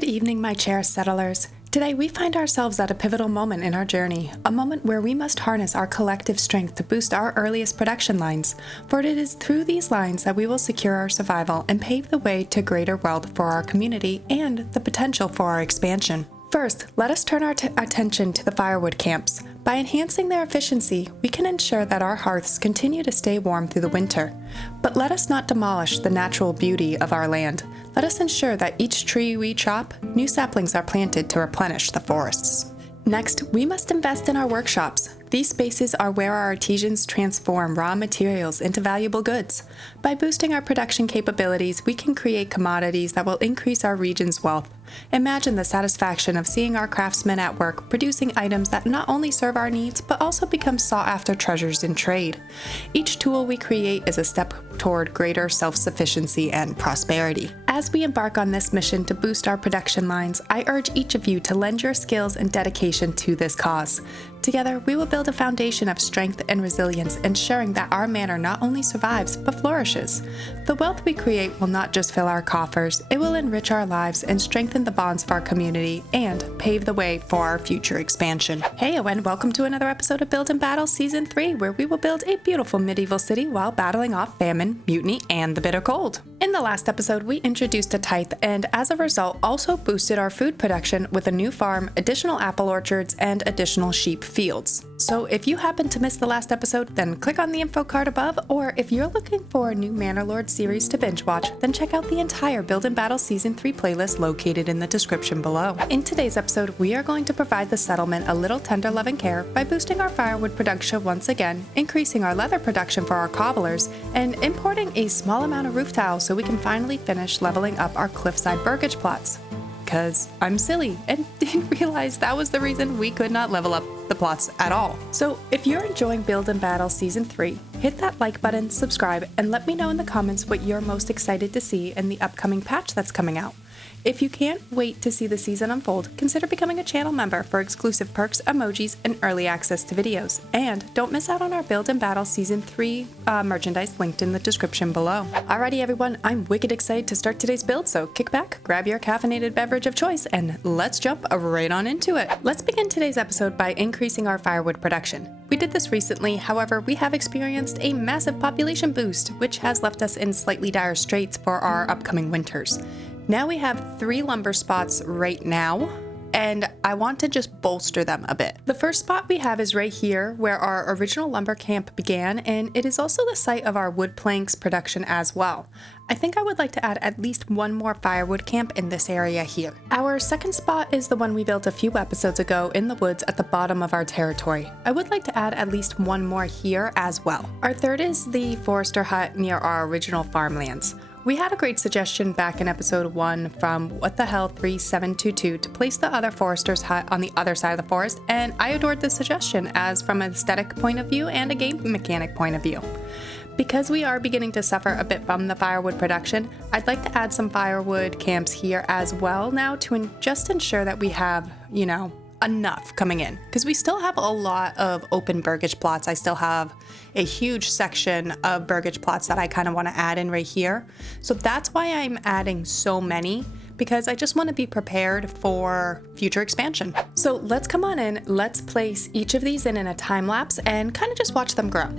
Good evening, my cherished settlers. Today we find ourselves at a pivotal moment in our journey, a moment where we must harness our collective strength to boost our earliest production lines, for it is through these lines that we will secure our survival and pave the way to greater wealth for our community and the potential for our expansion. First, let us turn our attention to the firewood camps. By enhancing their efficiency, we can ensure that our hearths continue to stay warm through the winter. But let us not demolish the natural beauty of our land. Let us ensure that each tree we chop, new saplings are planted to replenish the forests. Next, we must invest in our workshops. These spaces are where our artisans transform raw materials into valuable goods. By boosting our production capabilities, we can create commodities that will increase our region's wealth. Imagine the satisfaction of seeing our craftsmen at work producing items that not only serve our needs, but also become sought-after treasures in trade. Each tool we create is a step toward greater self-sufficiency and prosperity. As we embark on this mission to boost our production lines, I urge each of you to lend your skills and dedication to this cause. Together, we will build a foundation of strength and resilience, ensuring that our manor not only survives, but flourishes. The wealth we create will not just fill our coffers, it will enrich our lives and strengthen the bonds of our community and pave the way for our future expansion. Heyo and welcome to another episode of Build&Battle Season 3, where we will build a beautiful medieval city while battling off famine, mutiny, and the bitter cold. In the last episode, we introduced a tithe and as a result also boosted our food production with a new farm, additional apple orchards, and additional sheep fields. So if you happen to miss the last episode, then click on the info card above, or if you're looking for a new Manor Lords series to binge watch, then check out the entire Build&Battle Season 3 playlist located in the description below. In today's episode, we are going to provide the settlement a little tender loving care by boosting our firewood production once again, increasing our leather production for our cobblers, and importing a small amount of roof tiles so we can finally finish leveling up our cliffside burgage plots. Because I'm silly and didn't realize that was the reason we could not level up the plots at all. So if you're enjoying Build&Battle Season 3, hit that like button, subscribe, and let me know in the comments what you're most excited to see in the upcoming patch that's coming out. If you can't wait to see the season unfold, consider becoming a channel member for exclusive perks, emojis, and early access to videos. And don't miss out on our Build&Battle Season 3 merchandise linked in the description below. Alrighty everyone, I'm wicked excited to start today's build, so kick back, grab your caffeinated beverage of choice, and let's jump right on into it. Let's begin today's episode by increasing our firewood production. We did this recently, however, we have experienced a massive population boost, which has left us in slightly dire straits for our upcoming winters. Now we have 3 lumber spots right now, and I want to just bolster them a bit. The first spot we have is right here where our original lumber camp began, and it is also the site of our wood planks production as well. I think I would like to add at least one more firewood camp in this area here. Our second spot is the one we built a few episodes ago in the woods at the bottom of our territory. I would like to add at least one more here as well. Our third is the forester hut near our original farmlands. We had a great suggestion back in episode 1 from What the Hell 3722 to place the other forester's hut on the other side of the forest, and I adored the suggestion as from an aesthetic point of view and a game mechanic point of view. Because we are beginning to suffer a bit from the firewood production, I'd like to add some firewood camps here as well now to just ensure that we have, enough coming in, because we still have a lot of open burgage plots. I still have a huge section of burgage plots that I kind of want to add in right here. So that's why I'm adding so many, because I just want to be prepared for future expansion. So let's come on in, let's place each of these in a time lapse and kind of just watch them grow.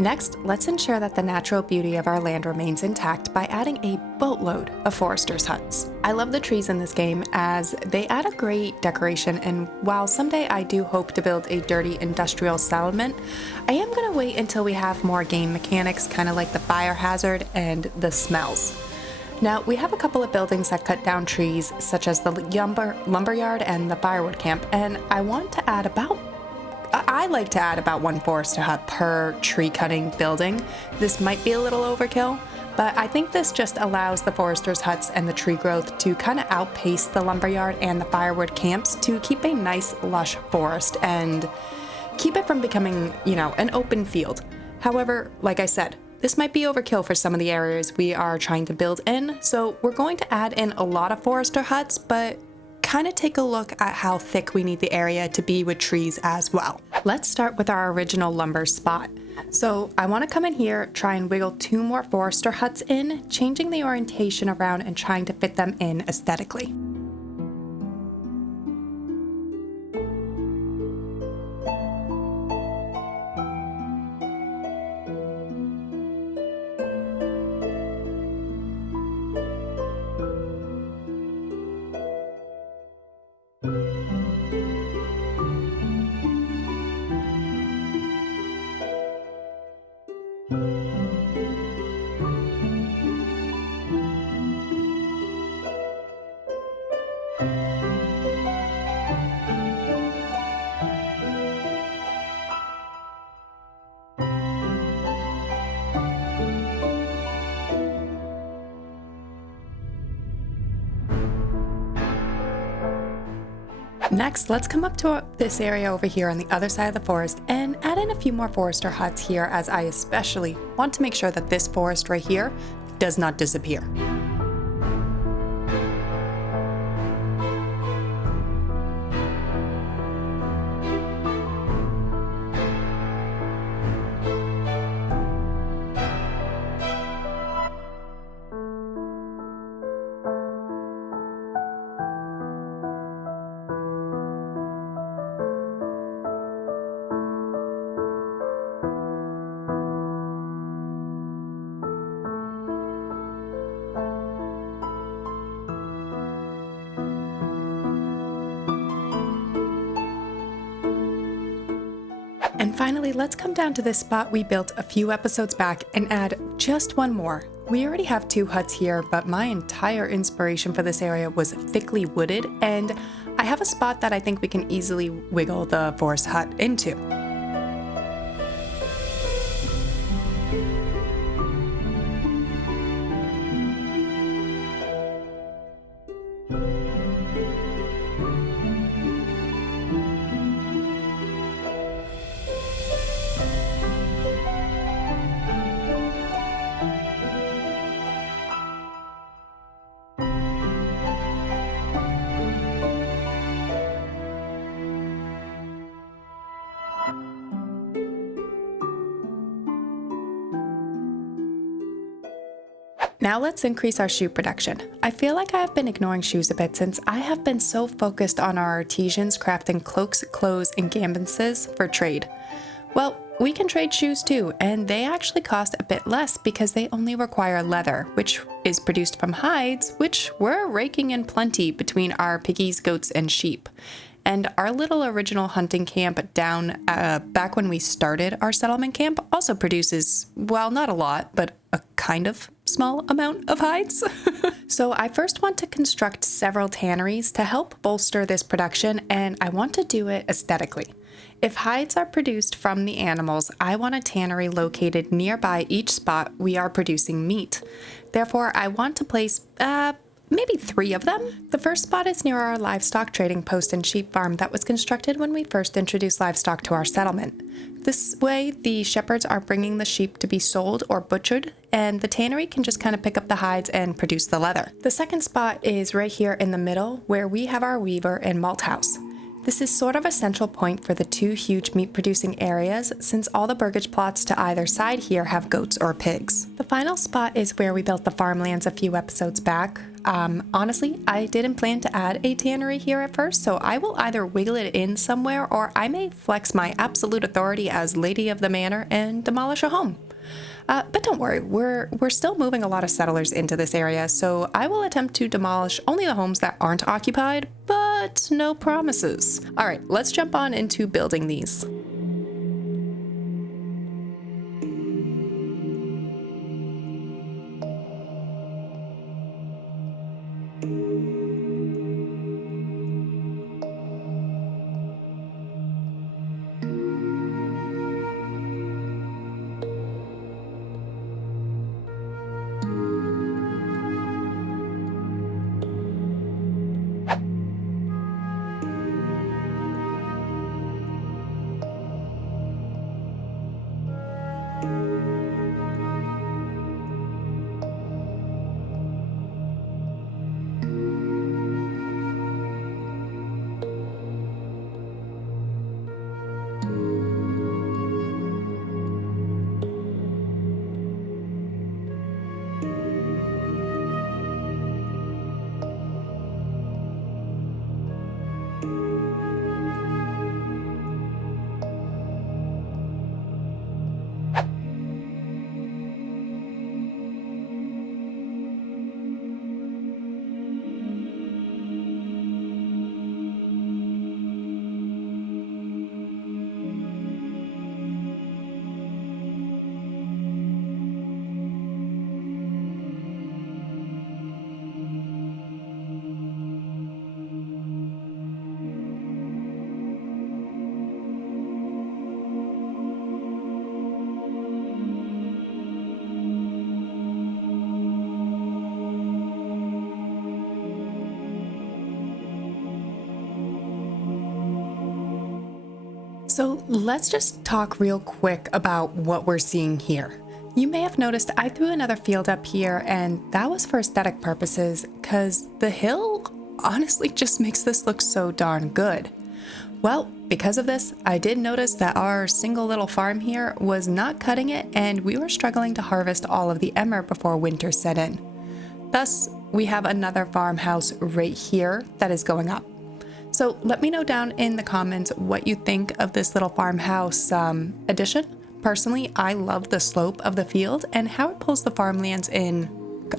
Next, let's ensure that the natural beauty of our land remains intact by adding a boatload of foresters' huts. I love the trees in this game as they add a great decoration, and while someday I do hope to build a dirty industrial settlement, I am going to wait until we have more game mechanics, kind of like the fire hazard and the smells. Now, we have a couple of buildings that cut down trees, such as the lumberyard and the firewood camp, and I like to add about one forester hut per tree cutting building. This might be a little overkill, but I think this just allows the foresters' huts and the tree growth to kind of outpace the lumberyard and the firewood camps to keep a nice lush forest and keep it from becoming, an open field. However, like I said, this might be overkill for some of the areas we are trying to build in, so we're going to add in a lot of forester huts, but kind of take a look at how thick we need the area to be with trees as well. Let's start with our original lumber spot. So I want to come in here, try and wiggle 2 more forester huts in, changing the orientation around and trying to fit them in aesthetically. Next, let's come up to this area over here on the other side of the forest and add in a few more forester huts here, as I especially want to make sure that this forest right here does not disappear. And finally, let's come down to this spot we built a few episodes back and add just one more. We already have 2 huts here, but my entire inspiration for this area was thickly wooded, and I have a spot that I think we can easily wiggle the forest hut into. Now let's increase our shoe production. I feel like I have been ignoring shoes a bit since I have been so focused on our artisans crafting cloaks, clothes, and gambuses for trade. Well, we can trade shoes too, and they actually cost a bit less because they only require leather, which is produced from hides, which we're raking in plenty between our piggies, goats, and sheep. And our little original hunting camp down back when we started our settlement camp also produces, well, not a lot, but a kind of small amount of hides. So I first want to construct several tanneries to help bolster this production, and I want to do it aesthetically. If hides are produced from the animals, I want a tannery located nearby each spot we are producing meat. Therefore, I want to place maybe 3 of them. The first spot is near our livestock trading post and sheep farm that was constructed when we first introduced livestock to our settlement. This way, the shepherds are bringing the sheep to be sold or butchered, and the tannery can just kind of pick up the hides and produce the leather. The second spot is right here in the middle, where we have our weaver and malt house. This is sort of a central point for the 2 huge meat-producing areas, since all the burgage plots to either side here have goats or pigs. The final spot is where we built the farmlands a few episodes back. Honestly, I didn't plan to add a tannery here at first, so I will either wiggle it in somewhere or I may flex my absolute authority as Lady of the Manor and demolish a home. But don't worry, we're still moving a lot of settlers into this area, so I will attempt to demolish only the homes that aren't occupied, but no promises. All right, let's jump on into building these. So let's just talk real quick about what we're seeing here. You may have noticed I threw another field up here, and that was for aesthetic purposes, because the hill honestly just makes this look so darn good. Well, because of this, I did notice that our single little farm here was not cutting it, and we were struggling to harvest all of the emmer before winter set in. Thus, we have another farmhouse right here that is going up. So let me know down in the comments what you think of this little farmhouse addition. Personally, I love the slope of the field and how it pulls the farmlands in,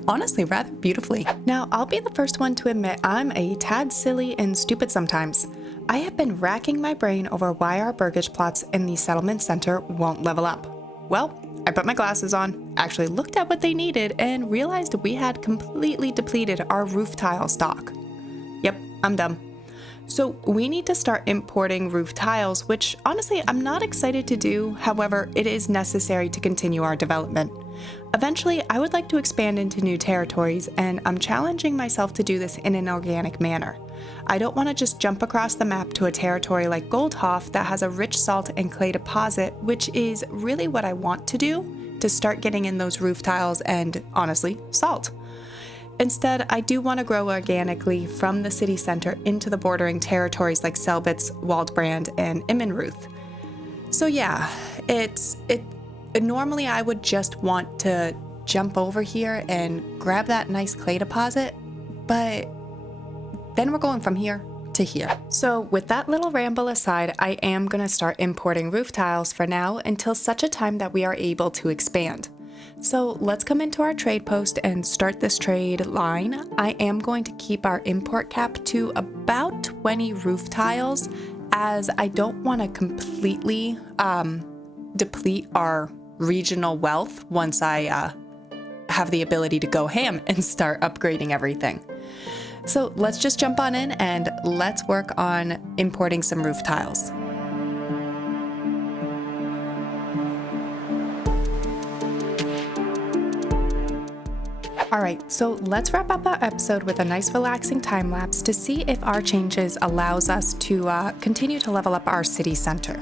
honestly, rather beautifully. Now, I'll be the first one to admit I'm a tad silly and stupid sometimes. I have been racking my brain over why our burgage plots in the settlement center won't level up. Well, I put my glasses on, actually looked at what they needed, and realized we had completely depleted our roof tile stock. Yep, I'm dumb. So we need to start importing roof tiles, which honestly I'm not excited to do. However, it is necessary to continue our development. Eventually, I would like to expand into new territories, and I'm challenging myself to do this in an organic manner. I don't want to just jump across the map to a territory like Goldhoff that has a rich salt and clay deposit, which is really what I want to do, to start getting in those roof tiles and, honestly, salt. Instead, I do want to grow organically from the city center into the bordering territories like Selbitz, Waldbrand, and Immenruth. So yeah, normally I would just want to jump over here and grab that nice clay deposit, but then we're going from here to here. So with that little ramble aside, I am going to start importing roof tiles for now until such a time that we are able to expand. So let's come into our trade post and start this trade line. I am going to keep our import cap to about 20 roof tiles, as I don't want to completely deplete our regional wealth once I have the ability to go ham and start upgrading everything. So let's just jump on in and let's work on importing some roof tiles. All right, so let's wrap up our episode with a nice relaxing time lapse to see if our changes allows us to continue to level up our city center.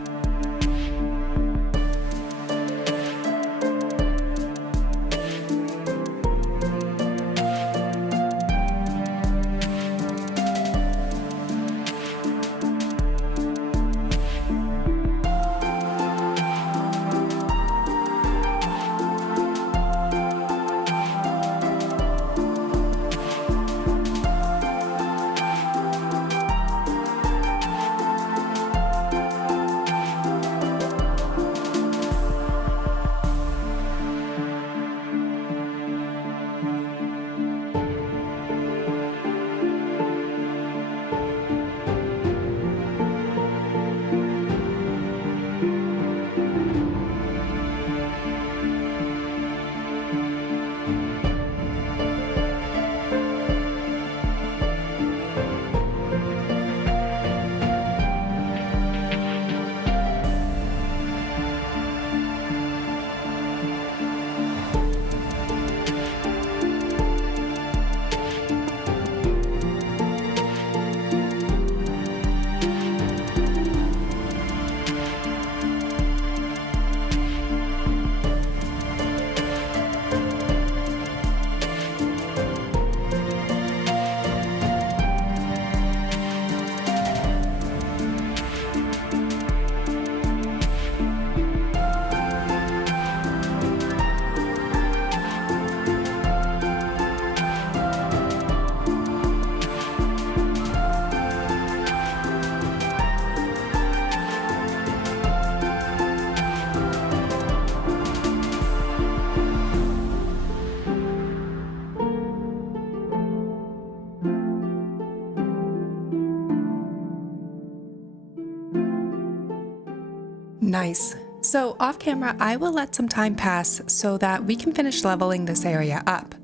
Nice. So off camera, I will let some time pass so that we can finish leveling this area up.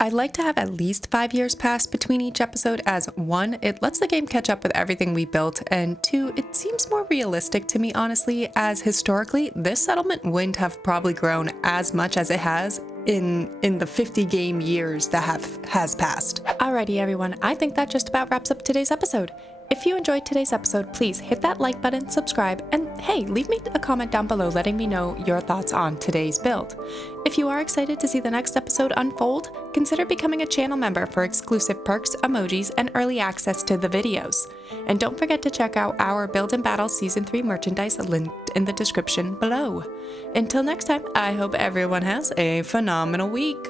I'd like to have at least 5 years pass between each episode, as 1, it lets the game catch up with everything we built, and 2, it seems more realistic to me honestly, as historically, this settlement wouldn't have probably grown as much as it has in the 50 game years that has passed. Alrighty everyone, I think that just about wraps up today's episode. If you enjoyed today's episode, please hit that like button, subscribe, and hey, leave me a comment down below letting me know your thoughts on today's build. If you are excited to see the next episode unfold, consider becoming a channel member for exclusive perks, emojis, and early access to the videos. And don't forget to check out our Build&Battle Season 3 merchandise linked in the description below. Until next time, I hope everyone has a phenomenal week.